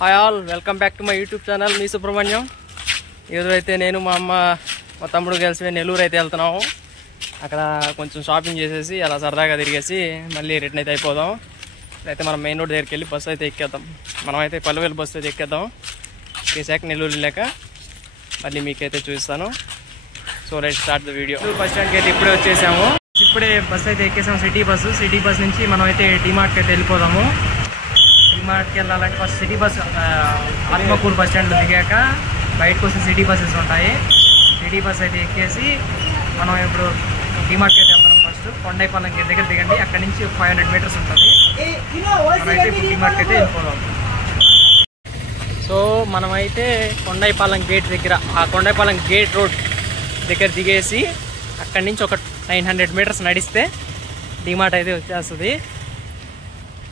Hi all, welcome back to my YouTube channel మీ సుబ్రహ్మణ్యం. ఈరోజు అయితే నేను మా అమ్మ మా తమ్ముడు కలిసి నెల్లూరు అయితే వెళ్తున్నాము. అక్కడ కొంచెం షాపింగ్ చేసేసి అలా సరదాగా తిరిగేసి మళ్ళీ రిటర్న్ అయితే అయిపోదాం. అయితే మనం మెయిన్ రోడ్ దగ్గరికి వెళ్ళి బస్సు అయితే ఎక్కేద్దాం. మనమైతే పల్లెవేలు బస్సు అయితే ఎక్కేద్దాం. తీసాక నెల్లూరు వెళ్ళాక మళ్ళీ మీకైతే చూపిస్తాను. So let's start the video. Bus స్టాండ్కి అయితే ఇప్పుడే వచ్చేసాము. ఇప్పుడే బస్సు అయితే ఎక్కేసాము, సిటీ బస్ నుంచి మనం అయితే డిమార్ట్కి అయితే వెళ్ళిపోదాము. డిమార్ట్కి వెళ్ళాలంటే first city bus Atmakur bus స్టాండ్లో దిగాక బయటకు వస్తే సిటీ బస్సెస్ ఉంటాయి. సిటీ బస్ అయితే ఎక్కేసి మనం ఇప్పుడు డిమార్ట్కి అయితే వెళ్తాం. ఫస్ట్ కొండైపాలెం గేట్ దగ్గర దిగండి, అక్కడి నుంచి 500 మీటర్స్ ఉంటుంది. మనమైతే ఇప్పుడు డిమార్ట్కి అయితే వెళ్ళిపోదాం. సో మనమైతే కొండైపాలెం గేట్ దగ్గర, ఆ కొండైపాలెం గేట్ రోడ్ దగ్గర దిగేసి అక్కడి నుంచి ఒక 900 మీటర్స్ నడిస్తే డిమార్ట్ అయితే వచ్చేస్తుంది.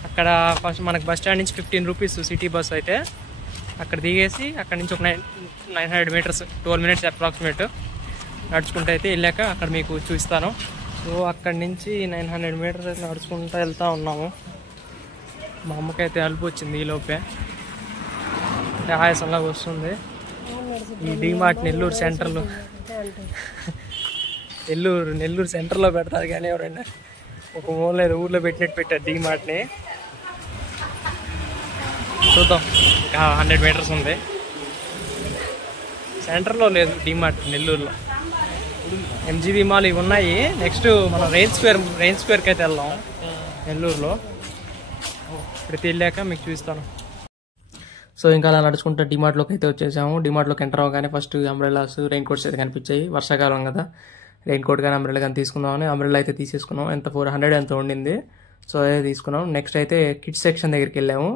అక్కడ ఫస్ట్ మనకు బస్ స్టాండ్ నుంచి 15 రూపీస్ సిటీ బస్ అయితే. అక్కడ దిగేసి అక్కడ నుంచి ఒక 900 మీటర్స్ 12 మినిట్స్ అప్రాక్సిమేట్ నడుచుకుంటూ అయితే వెళ్ళాక అక్కడ మీకు చూపిస్తాను. సో అక్కడి నుంచి 900 మీటర్స్ అయితే నడుచుకుంటూ వెళ్తూ ఉన్నాము. మా అమ్మకైతే అలుపు వచ్చింది ఈలోపే, అంటే ఆయాసంలాగా వస్తుంది. ఈ డిమార్ట్ నెల్లూరు సెంటర్లో నెల్లూరు సెంటర్లో పెడతారు, కానీ ఎవరైనా ఒక మూల ఊర్లో పెట్టినట్టు పెట్టారు డిమార్ట్ని. చూద్దాం, 100 మీటర్స్ ఉంది. సెంటర్లో లేదు డిమార్ట్ నెల్లూరులో. ఎంజీబీ మాల్ ఇవి ఉన్నాయి. నెక్స్ట్ మనం రేంజ్ స్క్వేర్కి అయితే వెళ్దాం నెల్లూరులో. ఇప్పుడు వెళ్ళాక మీకు చూపిస్తాను. సో ఇంకా అలా నడుచుకుంటే డిమార్ట్లోకి అయితే వచ్చేసాము. డిమార్ట్లోకి ఎంటర్ అవ్వగానే ఫస్ట్ అంబ్రెల్లాస్, రెయిన్ కోట్స్ అయితే కనిపించాయి. వర్షాకాలం కదా, రెయిన్ కోట్ కానీ అంబ్రెల్లా కానీ తీసుకుందామని అంబ్రెల్లా అయితే తీసేసుకున్నాం. ఎంత 400 ఎంత ఉండింది. సో అదే తీసుకున్నాం. నెక్స్ట్ అయితే కిడ్స్ సెక్షన్ దగ్గరికి వెళ్ళాము.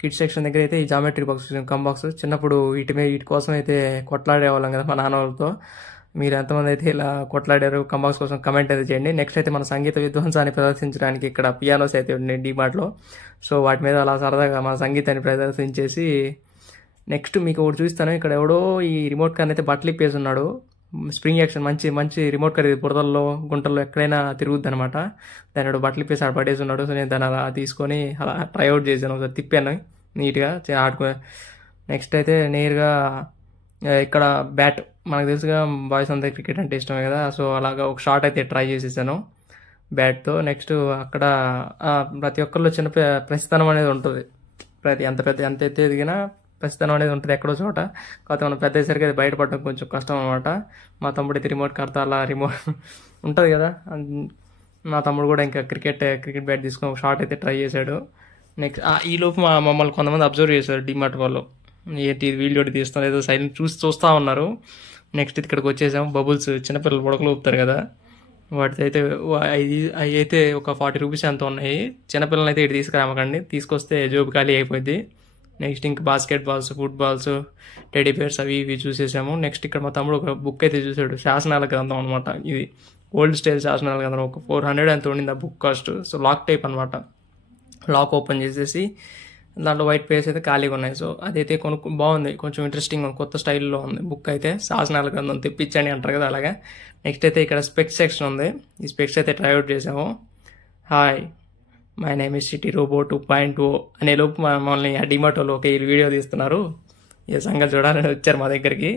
కిడ్స్ సెక్షన్ దగ్గర అయితే ఈ జామెట్రీ బాక్స్, కంబాక్స్, చిన్నప్పుడు వీటి కోసం అయితే కొట్లాడేవాళ్ళం కదా మా నాన్న వాళ్ళతో. మీరు ఎంతమంది అయితే ఇలా కొట్లాడారు కంబాక్స్ కోసం కమెంట్ అయితే చేయండి. నెక్స్ట్ అయితే మన సంగీత విధ్వంసాన్ని ప్రదర్శించడానికి ఇక్కడ పియానోస్ అయితే ఉన్నాయి డిమార్ట్లో. సో వాటి మీద అలా సరదాగా మన సంగీతాన్ని ప్రదర్శించేసి నెక్స్ట్ మీకు ఒకటి చూస్తాను. ఇక్కడ ఎవడో ఈ రిమోట్ కార్ అయితే బట్టలు ఇప్పేసి ఉన్నాడు. స్ప్రింగ్ యాక్షన్ మంచి రిమోట్ కార్, ఇది బురదల్లో గుంటల్లో ఎక్కడైనా తిరుగుద్ది అనమాట. దాని బట్టలు ఇప్పేసి ఆడ పడేసి ఉన్నాడు. సో నేను దాన్ని అలా తీసుకొని అలా ట్రైఅవుట్ చేశాను, ఒకసారి తిప్పాను నీట్గా ఆడుకో. నెక్స్ట్ అయితే నేరుగా ఇక్కడ బ్యాట్, మనకు తెలుసుగా బాయ్స్ అంతా క్రికెట్ అంటే ఇష్టమే కదా. సో అలాగా ఒక షాట్ అయితే ట్రై చేసేసాను బ్యాట్తో. నెక్స్ట్ అక్కడ ప్రతి ఒక్కరిలో చిన్న ప్రస్థానం అనేది ఉంటుంది. ఎంత ఎత్తు ఎదిగినా ప్రస్థానం అనేది ఉంటుంది ఎక్కడో చోట. కాకపోతే మనం పెద్ద అయ్యేసరికి అది బయటపడడం కొంచెం కష్టం అనమాట. మా తమ్ముడు అయితే రిమోట్ కార్తో అలా రిమోట్ ఉంటుంది కదా, మా తమ్ముడు కూడా ఇంకా క్రికెట్ బ్యాట్ తీసుకొని ఒక షాట్ అయితే ట్రై చేశాడు. నెక్స్ట్ ఈలోపు మమ్మల్ని కొంతమంది అబ్జర్వ్ చేశారు డిమార్ట్ వాళ్ళు. ఏంటి వీడియో తీస్తున్నారు, ఏదో సైలెంట్ చూస్తూ ఉన్నారు. నెక్స్ట్ ఇక్కడికి వచ్చేసాము. బబుల్స్, చిన్నపిల్లలు బుడకలు ఊపుతారు కదా, వాటితో అయితే అవి అయితే ఒక 40 రూపీస్ ఎంత ఉన్నాయి. చిన్నపిల్లలు అయితే ఇటు తీసుకురామకండి, తీసుకొస్తే జోబు ఖాళీ అయిపోయింది. నెక్స్ట్ ఇంకా basket balls, footballs, teddy bears అవి ఇవి చూసేసాము. నెక్స్ట్ ఇక్కడ మా తమ్ముడు ఒక బుక్ అయితే చూసాడు, శాసనాల గ్రంథం అనమాట. ఇది ఓల్డ్ స్టైల్ శాసనాల గ్రంథం. ఒక 400 ఎంత ఉండింది ఆ book cost. So lock type అనమాట. లాక్ ఓపెన్ చేసేసి దాంట్లో వైట్ పేజెస్ అయితే ఖాళీగా ఉన్నాయి. సో అదైతే బాగుంది, కొంచెం ఇంట్రెస్టింగ్, కొత్త స్టైల్లో ఉంది బుక్ అయితే. శాసనాల గ్రంథం తెప్పించండి అంటారు కదా, అలాగా. నెక్స్ట్ అయితే ఇక్కడ స్పెక్స్ సెక్షన్ ఉంది. ఈ స్పెక్స్ అయితే ట్రైఅవుట్ చేసాము. Hi, my name is Chitti robo 2.0 అనే లోపు మమ్మల్ని ఆ డిమార్టోలో ఒక వీడియో తీస్తున్నారు. ఏ సంగతి చూడాలని వచ్చారు మా దగ్గరికి.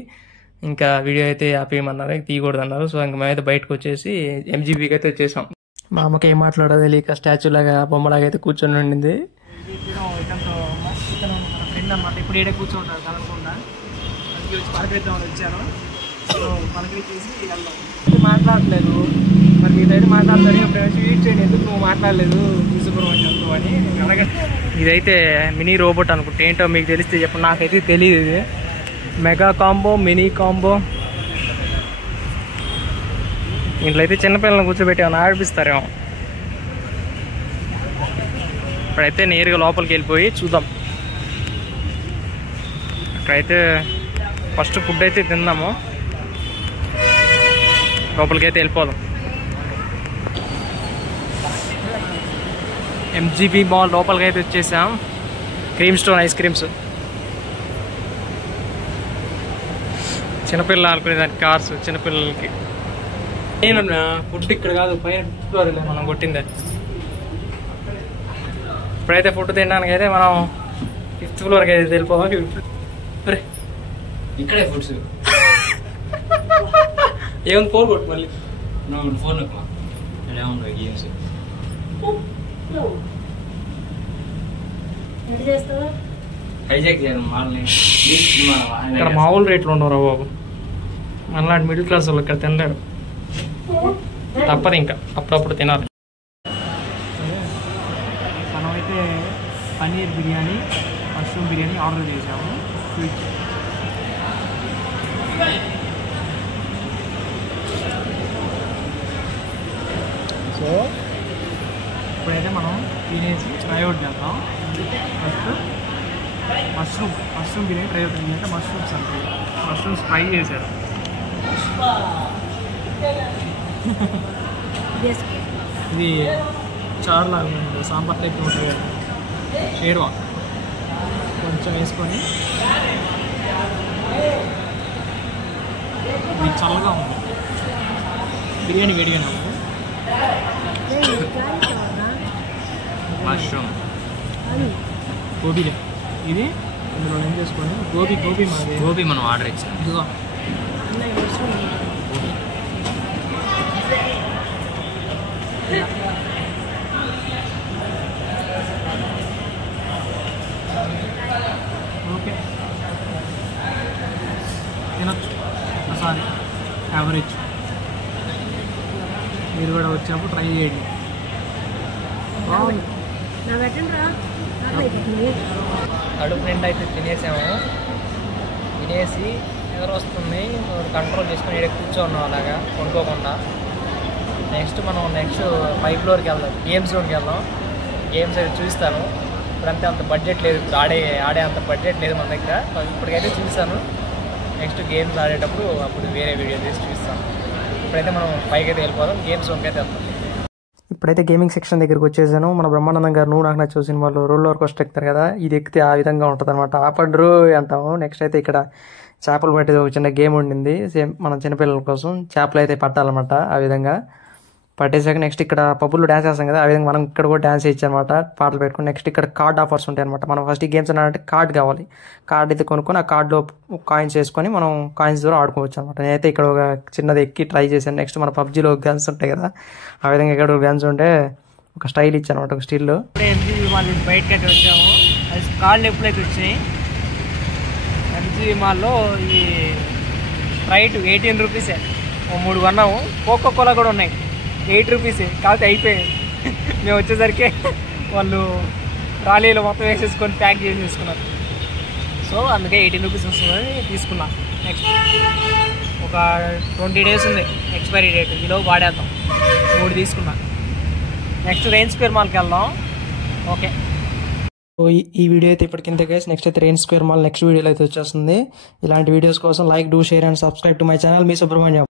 ఇంకా వీడియో అయితే ఆపేయమన్నారు, తీయకూడదు అన్నారు. సో ఇంకా మేమైతే బయటకు వచ్చేసి ఎంజీబీకి అయితే వచ్చేసాం. మా అమ్మకి ఏం మాట్లాడో తెలియక స్టాచ్యూ లాగా, బొమ్మలాగా అయితే కూర్చొని ఉండింది. ఫ్రెండ్ అనమాట, ఇప్పుడు ఏడే కూర్చోంటారు కలగకుండా. అందుకే వచ్చి పలకరిద్దామని వచ్చాను. సో పలకరించేసి వెళ్దాం. మాట్లాడలేదు, మరి మీ దగ్గర మాట్లాడతారు, ఇప్పుడు వచ్చి వెయిట్ చేయండి, ఎందుకు నువ్వు మాట్లాడలేదు సుబ్రహ్మణ్యం అని అడగండి. ఇదైతే మినీ రోబోట్ అనుకుంటే, ఏంటో మీకు తెలిస్తే చెప్పండి, నాకైతే తెలియదు. ఇది మెగా కాంబో, మినీ కాంబో. ఇంట్లో అయితే చిన్నపిల్లలను కూర్చోబెట్టి ఏమైనా ఆడిపిస్తారేమో. ఇప్పుడైతే నేరుగా లోపలికి వెళ్ళిపోయి చూద్దాం. అక్కడైతే ఫస్ట్ ఫుడ్ అయితే తిందాము, లోపలికి అయితే వెళ్ళిపోదాం. ఎంజీబీ మాల్ లోపలికి అయితే వచ్చేసాం. క్రీమ్ స్టోన్ ఐస్ క్రీమ్స్, చిన్నపిల్లలు ఆడుకునేదానికి కార్స్, చిన్నపిల్లలకి. ఫుడ్ ఇక్కడ కాదు, పైన మనం కొట్టిందే. ఇప్పుడైతే ఫుడ్ తినడానికి అయితే మనం 5th ఫ్లోర్కి అయితే వెళ్ళిపోదాం. అరే ఇక్కడే ఫుడ్స్ ఏముంది 4 కొట్టు మళ్ళీ. 4 ఇక్కడ ఏముండవు గేమ్స్. హైజాక్ చేయడం వాళ్ళని. ఇక్కడ మామూలు రేట్లు ఉండవురా బాబు, మనలాంటి మిడిల్ క్లాస్ వాళ్ళు ఇక్కడ తినలేరు, తప్పదు ఇంకా అప్పుడప్పుడు తినాలి. మనమైతే పన్నీర్ బిర్యానీ, మష్రూమ్ బిర్యానీ ఆర్డర్ చేసాము. సో ఇప్పుడైతే మనం తినేసి ట్రై అవుట్ చేద్దాం. First mushroom biryani try out అంటే మష్రూమ్స్ అంటే మష్రూమ్స్ ఫ్రై చేశారు. ఇది చారు లాగా ఉంటుంది, సాంబార్ టైప్ ఉంటుంది కదా, షేర్వా కొంచెం వేసుకొని. ఇది చల్లగా ఉంది, బిర్యానీ వేడిగానే ఉంది. మష్రూమ్ గోబీలే ఇది, ఇందులో ఏం చేసుకోండి. గోబీ మాది గోబీ మనం ఆర్డర్ ఇచ్చాం. ఇదిగో ఓకే తినొచ్చు ఒకసారి, యావరేజ్. మీరు కూడా వచ్చినప్పుడు ట్రై చేయండి. కడుపు నిండా అయితే తినేసాము. తినేసి నిద్ర వస్తుంది, కంట్రోల్ చేసుకొని ఇక్కడ కూర్చోన్నాం అలాగా కొనుక్కోకుండా. నెక్స్ట్ 5th ఫ్లోర్కి వెళ్దాం, గేమ్స్ జోన్కి వెళ్దాం. గేమ్స్ అయితే చూపిస్తాను. ఇప్పుడంతే అంత బడ్జెట్ లేదు, ఆడే అంత బడ్జెట్ లేదు మన దగ్గర. ఇప్పటికైతే చూపిస్తాను, నెక్స్ట్ గేమ్స్ ఆడేటప్పుడు అప్పుడు వేరే వీడియో తీసి చూపిస్తాను. ఇప్పుడైతే మనం పైకి అయితే వెళ్ళిపోదాం, గేమ్స్ జోన్కి అయితే వెళ్తాం. ఇప్పుడైతే గేమింగ్ సెక్షన్ దగ్గరికి వచ్చేసాను. మన బ్రహ్మానందం గారు నువ్వు నాకు నచ్చే సినిమాలో రోలర్ కోస్టర్ ఎక్కుతారు కదా, ఇది ఎక్కితే ఆ విధంగా ఉంటుంది అనమాట. ఆపడ్రు అంటాము. నెక్స్ట్ అయితే ఇక్కడ చేపలు పట్టేది ఒక చిన్న గేమ్ ఉండింది, సేమ్ మన చిన్నపిల్లల కోసం. చేపలు అయితే పట్టాలన్నమాట. ఆ విధంగా పట్టేసాక నెక్స్ట్ ఇక్కడ పబ్బుల్లో డ్యాన్స్ చేస్తాం కదా, ఆ విధంగా మనం ఇక్కడ కూడా డ్యాన్స్ చేయొచ్చు అనమాట, పాటలు పెట్టుకుని. నెక్స్ట్ ఇక్కడ కార్డ్ ఆఫర్స్ ఉంటాయి అనమాట. మనం ఫస్ట్ ఈ గేమ్స్ అంటే కార్డ్ కావాలి, కార్డ్ అయితే కొనుక్కొని ఆ కార్డులో కాయిన్స్ వేసుకొని మనం కాయిన్స్ ద్వారా ఆడుకోవచ్చు అనమాట. నేనైతే ఇక్కడ ఒక చిన్నది ఎక్కి ట్రై చేశాను. నెక్స్ట్ మన పబ్జీలో గన్స్ ఉంటాయి కదా, ఆ విధంగా ఇక్కడ గన్స్ ఉంటే ఒక స్టైల్ ఇచ్చాను అనమాట, ఒక స్టిల్లో. బయటకి అయితే వచ్చాము, అది కార్డులు ఎప్పుడైతే వచ్చాయి. ఎంజీ మాల్లో ఈ స్ప్రైట్ 18 రూపీసే, 3 కొన్నాము. కోకో కోలా కూడా ఉన్నాయి 8 రూపీసే, కాకపోతే అయిపోయాయి. మేము వచ్చేసరికి వాళ్ళు ట్రాలీలో మొత్తం వేసేసుకొని ప్యాక్ చేసేసుకున్నారు. సో అందుకే 18 రూపీస్ వస్తుందని తీసుకున్నా. నెక్స్ట్ ఒక 20 days ఉంది ఎక్స్పైరీ డేట్, ఈలో వాడేద్దాం. 3 తీసుకున్నా. నెక్స్ట్ రెయిన్ స్క్వేర్ మాల్కి వెళ్దాం. ఓకే, సో ఈ వీడియో అయితే ఇప్పటికింతే గైస్. నెక్స్ట్ అయితే రెయిన్ స్క్వేర్ మాల్ నెక్స్ట్ వీడియోలో అయితే వచ్చేస్తుంది. ఇలాంటి వీడియోస్ కోసం like, do, share and subscribe to my channel. మీ సుబ్రహ్మణ్యం.